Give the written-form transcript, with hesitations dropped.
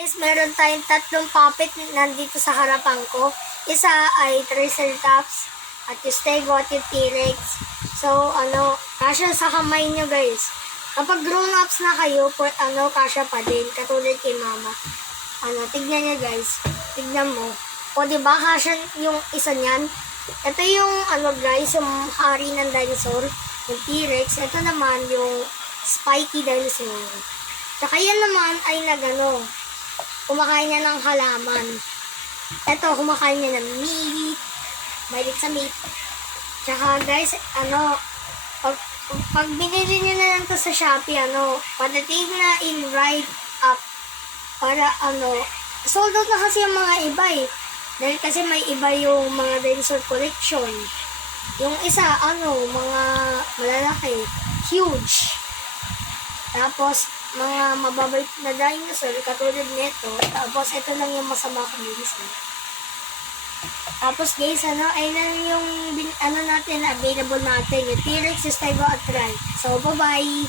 Guys, meron tayong tatlong puppet nandito sa harapan ko. Isa ay Triceratops at yung Stego at yung T-Rex. So, kasya sa kamay nyo guys. Kapag grown-ups na kayo, kasya pa din. Katulad kay mama. Tignan nyo guys. Tignan mo. O, diba, kasya yung isa niyan. Ito yung, guys, yung hari ng dinosaur. Yung T-Rex. Ito naman yung spiky dinosaur. Tsaka yan naman ay kumakain niya ng halaman. Ito, kumakain niya ng meat. Mahilig sa meat. Tsaka guys, pag binili niyo na lang to sa Shopee, padating na in right up. Para sold out na kasi yung mga iba eh. Dahil kasi may iba yung mga dinosaur collection. Yung isa, mga malalaki, huge. Tapos, mga mababait na dinosaur, katulad nito. Tapos, ito lang yung masama kong dinosaur. Tapos, guys, ay lang yung, natin, available natin. Yung T-Rex, yung Stego at Tri. So, bye-bye!